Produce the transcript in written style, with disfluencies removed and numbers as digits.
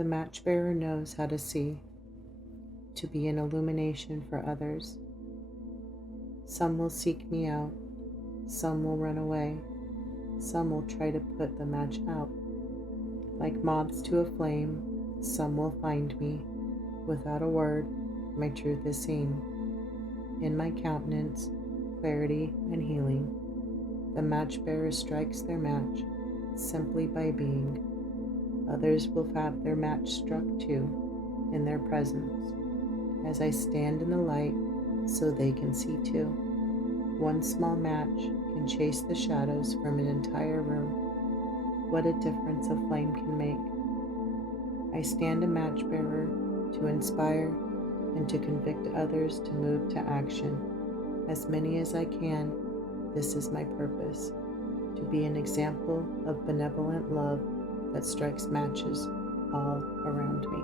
The match bearer knows how to see, to be an illumination for others. Some will seek me out, some will run away, some will try to put the match out. Like moths to a flame, some will find me. Without a word, my truth is seen. In my countenance, clarity and healing, the match bearer strikes their match simply by being. Others will have their match struck too, in their presence, as I stand in the light so they can see too. One small match can chase the shadows from an entire room. What a difference a flame can make. I stand a match bearer to inspire and to convict others to move to action. As many as I can, this is my purpose, to be an example of benevolent love that strikes matches all around me.